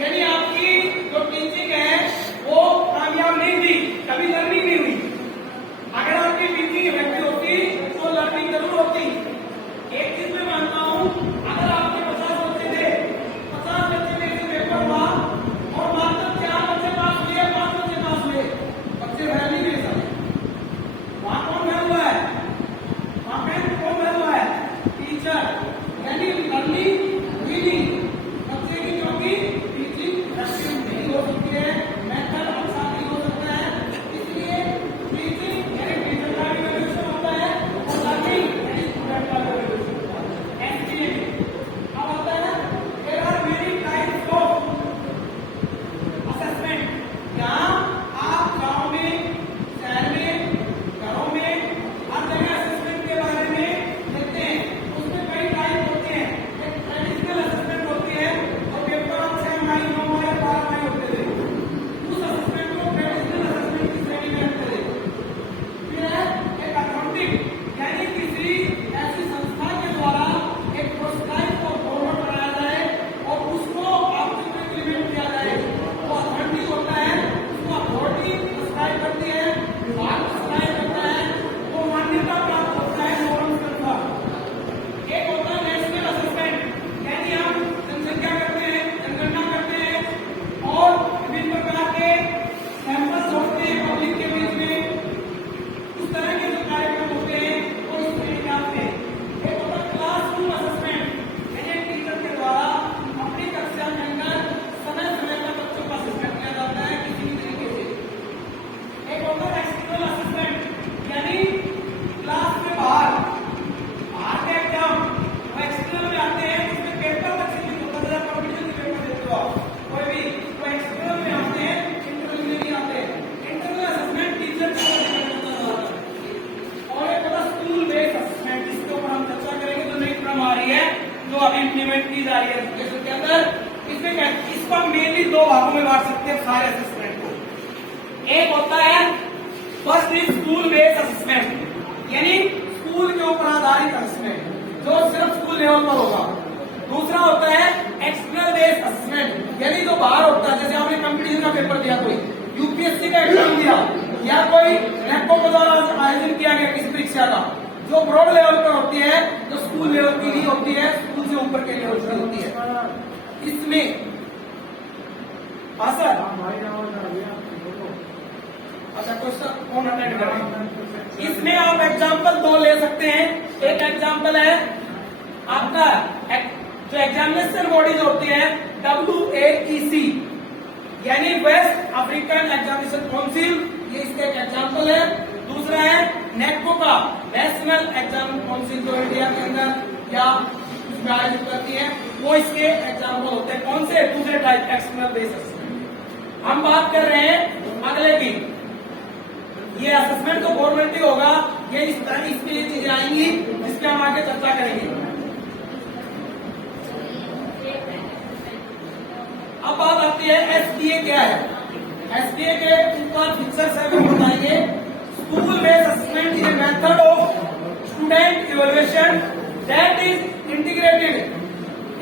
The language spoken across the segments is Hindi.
यानी आपकी जो टीचिंग है वो कामयाब नहीं थी, कभी लर्निंग नहीं हुई। अगर आपकी टीचिंग इफेक्टिव होती तो लर्निंग जरूर होती। एक चीज मैं मानता हूं, अगर आपके 50 बच्चे थे, 50 बच्चे में से पेपर हुआ और मात्र 4 बच्चे पास हुए, 5 बच्चे पास हुए, बच्चे फेल नहीं हुए सारे। वहां कौन फेल हुआ है? वहां पे कौन फेल हुआ है? टीचर। यानी लर्निंग हुई नहीं बच्चे की, क्योंकि टीचिंग इफेक्टिव नहीं हो सकती है, मेथड अच्छा नहीं हो सकता है। इसलिए टीचिंग यानी टीचर का इवैल्यूएशन होता है और लर्निंग यानी स्टूडेंट का इवैल्यूएशन होता है। एसपीए अब आता है there are many types of assessment. यहाँ आप गाँव में, शहर में, घरों में हर जगह असेसमेंट के बारे में देखते हैं। उसमें कई टाइप होते हैं। एक ट्रेडिशनल असेसमेंट होती है और पेपर आप 6 माइल 9 माइल 12 माइल होते थे, उस असेसमेंट को ट्रेडिशनल असेसमेंट की श्रेणी में रखते थे। फिर है एक अकाउंटिंग, यानी किसी ऐसी संस्था के द्वारा एक प्रोस्क्राइब को फॉलो कराया जाए और उसको आपको इम्प्लीमेंट किया जाए। वो अथॉरिटी होता है, उसको अथॉरिटी प्रोस्क्राइब करती है, विभाग प्रोस्क्राइब करता है, वो मान्यता प्राप्त होता है नॉर्म्स के अनुसार। एक होता है नेशनल असेसमेंट, यानी हम जनसंख्या करते हैं, जनगणना करते हैं और विभिन्न प्रकार के सैंपल्स होते हैं पब्लिक के बीच में, उस तरह के जो कार्यक्रम होते हैं वो इस श्रेणी में आते हैं। एक होता है क्लासरूम असेसमेंट, यानी टीचर के द्वारा अपनी कक्षा के अंदर समय समय पर बच्चों का असेसमेंट किया जाता है किसी भी तरीके से। एक होता है एक्सटर्नल असेसमेंट, यानी क्लास के बाहर के एग्जाम वो एक्सटर्नल में आते हैं, उसमें पेपर का चेंज होता है। जब कॉम्पिटिशन के पेपर देते हो आप कोई भी, वो एक्सटर्नल में आते हैं, इंटरनल में नहीं आते। इंटरनल असेसमेंट टीचर को और एक होता स्कूल बेस्ड असेसमेंट, इसके ऊपर हम चर्चा करेंगे जो नई क्रम आ रही है, जो अभी इम्प्लीमेंट की जा रही है एजुकेशन के अंदर। इसमें इसको मेनली 2 भागों में बांट सकते हैं सारे असेसमेंट को। एक होता है first is school based assessment, यानी स्कूल के ऊपर आधारित असेसमेंट जो सिर्फ स्कूल लेवल पर होगा। दूसरा होता है एक्सटर्नल बेस्ड असेसमेंट, यानी जो बाहर होता है, जैसे आपने कंपटीशन का पेपर दिया, कोई यूपीएससी का एग्जाम दिया या कोई नेको के द्वारा आयोजन किया गया किसी परीक्षा का, जो ब्रॉड लेवल पर होती है, जो स्कूल लेवल की नहीं होती है, स्कूल से ऊपर के लेवल की होती है। इसमें अच्छा क्वेश्चन कौन अटेंड कर रहे हैं? इसमें आप एग्जाम्पल 2 ले सकते हैं। एक एग्जाम्पल है आपका जो एग्जामिनेशन बॉडी जो होती है WAEC, यानी वेस्ट अफ्रीकन एग्जामिनेशन काउंसिल, ये इसका एक एग्जाम्पल है। दूसरा है नेको का नेशनल एग्जाम काउंसिल, जो इंडिया के अंदर या उसमें आयोजित करती है, वो इसके एग्जाम्पल होते हैं। कौन से? दूसरे टाइप एक्सटर्नल बेसिस। हम बात कर रहे हैं अगले की। ये असेसमेंट तो गवर्नमेंट ही होगा, ये इस तरह इसमें ये चीजें आएंगी जिसपे हम आगे चर्चा करेंगे। अब बात आती है एसपीए क्या है। एसपीए के ऊपर फीचर्स है वो बताएंगे। School based assessment is a method of student evaluation that is integrated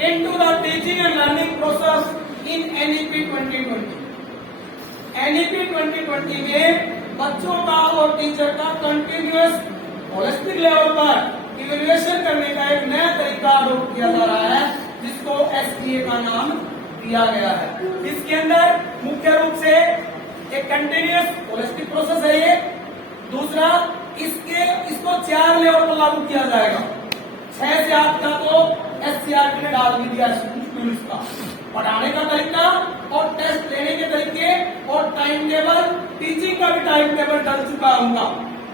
into the teaching and learning process in NEP 2020। NEP 2020 में बच्चों का और टीचर का कंटिन्यूअस होलिस्टिक लेवल पर इवैल्यूएशन करने का एक नया तरीका अडॉप्ट किया जा रहा है, जिसको एसपीए का नाम दिया गया है। इसके अंदर मुख्य रूप से एक कंटिन्यूअस होलिस्टिक प्रोसेस है ये। दूसरा, इसको 4 लेवल पर लागू किया जाएगा। 6 से 8 का तो एससीआरटी ने डाल भी दिया स्टूडेंट्स का पढ़ाने का तरीका और टेस्ट लेने के तरीके और टाइम टेबल, टीचिंग का भी टाइम टेबल डल चुका है उनका।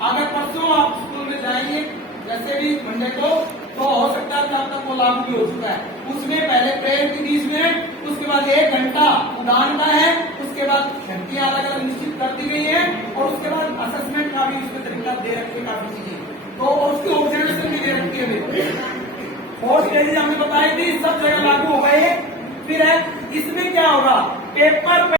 अगर परसों आप स्कूल में जाएंगे जैसे भी मंडे को, तो हो सकता है तब तक वो लागू भी हो चुका है। उसमें पहले प्रेयर की 20 मिनट, उसके बाद 1 घंटा उड़ान का है, उसके बाद घंटियां अलग अलग निश्चित कर दी गई है और उसके बाद असेसमेंट का भी उसमें तरीका दे रखे काफी चीजें, तो उसकी ऑब्जर्वेशन भी दे रखी है। और स्टेजेस हमने बताई थी, सब जगह लागू हो गए। फिर है इसमें क्या होगा, पेपर